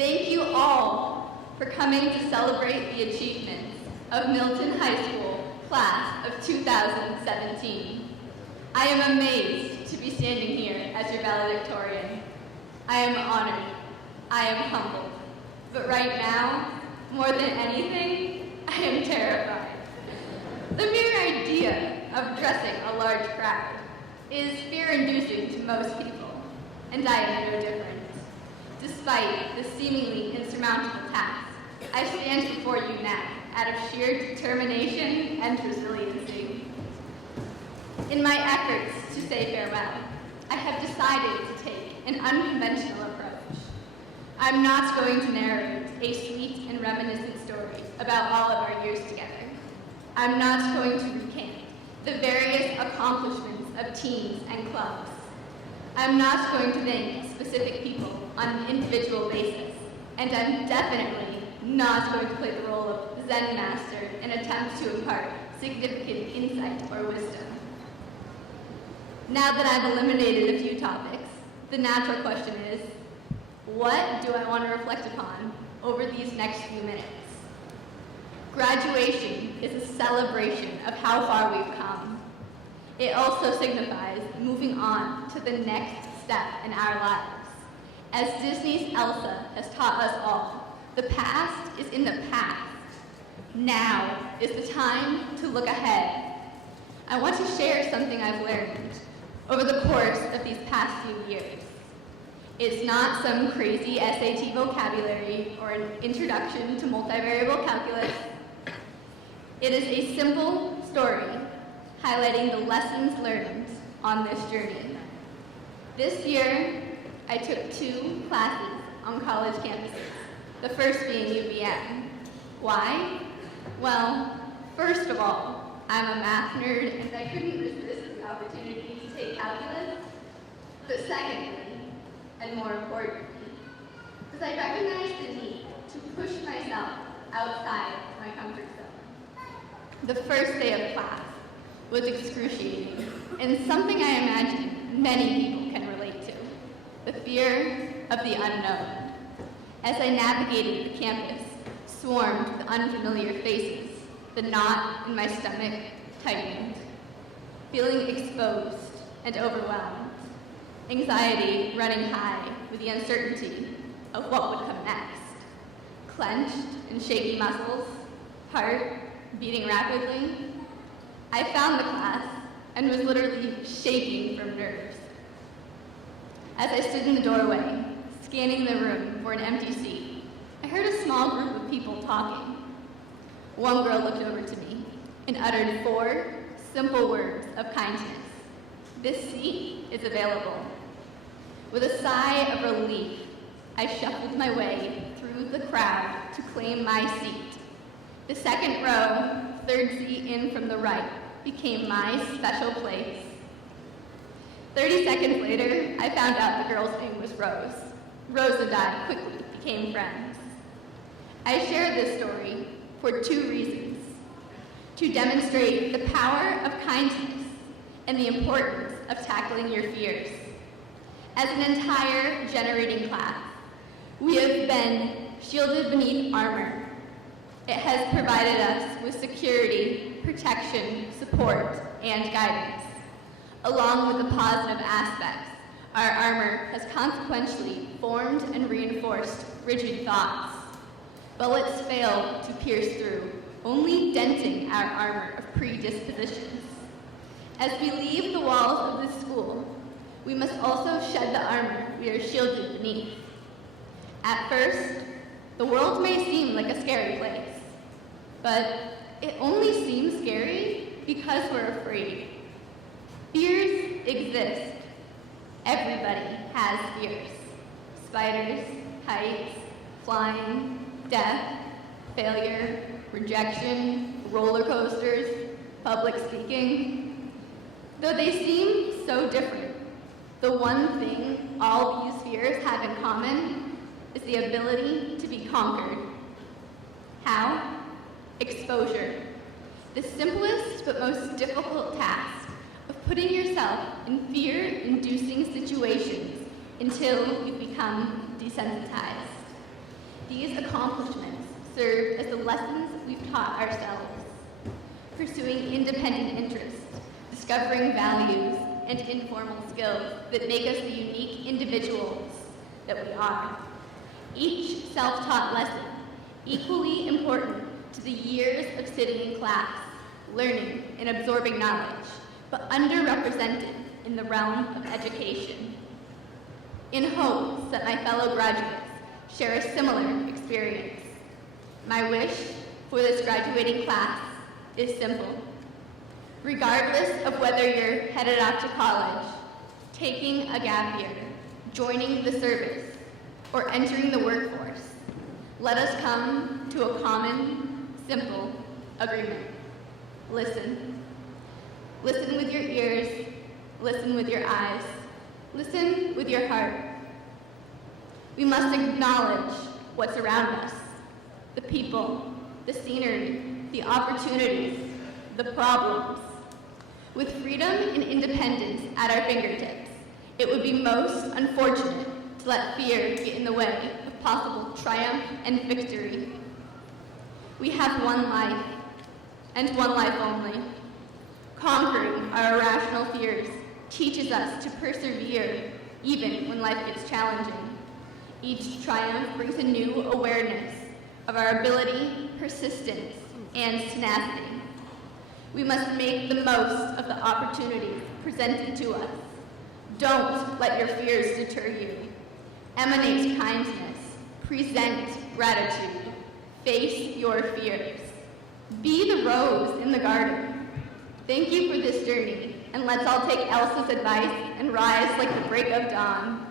Thank you all for coming to celebrate the achievements of Milton High School class of 2017. I am amazed to be standing here as your valedictorian. I am honored. I am humbled. But right now, more than anything, I am terrified. The mere idea of addressing a large crowd is fear-inducing to most people, and I am no different. Despite the seemingly insurmountable task, I stand before you now out of sheer determination and resiliency. In my efforts to say farewell, I have decided to take an unconventional approach. I'm not going to narrate a sweet and reminiscent story about all of our years together. I'm not going to recant the various accomplishments of teams and clubs. I'm not going to thank specific people on an individual basis, and I'm definitely not going to play the role of Zen master in attempts to impart significant insight or wisdom. Now that I've eliminated a few topics, the natural question is, what do I want to reflect upon over these next few minutes? Graduation is a celebration of how far we've come. It also signifies moving on to the next step in our lives. As Disney's Elsa has taught us all, the past is in the past. Now is the time to look ahead. I want to share something I've learned over the course of these past few years. It's not some crazy SAT vocabulary or an introduction to multivariable calculus. It is a simple story highlighting the lessons learned on this journey. This year, I took 2 classes on college campuses, the first being UVM. Why? Well, first of all, I'm a math nerd and I couldn't resist the opportunity to take calculus. But secondly, and more importantly, because I recognized the need to push myself outside my comfort zone. The first day of class was excruciating and something I imagine many people can relate to, the fear of the unknown. As I navigated the campus, swarmed with unfamiliar faces, the knot in my stomach tightened, feeling exposed and overwhelmed, anxiety running high with the uncertainty of what would come next, clenched and shaky muscles, heart beating rapidly. I found the class and was literally shaking from nerves. As I stood in the doorway, scanning the room for an empty seat, I heard a small group of people talking. One girl looked over to me and uttered 4 simple words of kindness. "This seat is available." With a sigh of relief, I shuffled my way through the crowd to claim my seat. The second row, 3rd seat in from the right, became my special place. 30 seconds later, I found out the girl's name was Rose. Rose and I quickly became friends. I share this story for 2 reasons. To demonstrate the power of kindness and the importance of tackling your fears. As an entire generating class, we have been shielded beneath armor. It has provided us with security, protection, support, and guidance. Along with the positive aspects, our armor has consequentially formed and reinforced rigid thoughts. Bullets fail to pierce through, only denting our armor of predispositions. As we leave the walls of this school, we must also shed the armor we are shielded beneath. At first, the world may seem like a scary place, but it only seems scary because we're afraid. Fears exist. Everybody has fears. Spiders, heights, flying, death, failure, rejection, roller coasters, public speaking. Though they seem so different, the one thing all these fears have in common is the ability to be conquered. How? Exposure. The simplest but most difficult task of putting yourself in fear-inducing situations until you become desensitized. These accomplishments serve as the lessons we've taught ourselves, pursuing independent interests, discovering values, and informal skills that make us the unique individuals that we are. Each self-taught lesson equally important to the years of sitting in class, learning and absorbing knowledge, but underrepresented in the realm of education. In hopes that my fellow graduates share a similar experience, my wish for this graduating class is simple. Regardless of whether you're headed off to college, taking a gap year, joining the service, or entering the workforce, let us come to a common, simple agreement. Listen. Listen with your ears, listen with your eyes, listen with your heart. We must acknowledge what's around us, the people, the scenery, the opportunities, the problems. With freedom and independence at our fingertips, it would be most unfortunate to let fear get in the way of possible triumph and victory. We have one life, and one life only. Conquering our irrational fears teaches us to persevere even when life gets challenging. Each triumph brings a new awareness of our ability, persistence, and tenacity. We must make the most of the opportunities presented to us. Don't let your fears deter you. Emanate kindness. Present gratitude. Face your fears. Be the rose in the garden. Thank you for this journey, and let's all take Elsa's advice and rise like the break of dawn.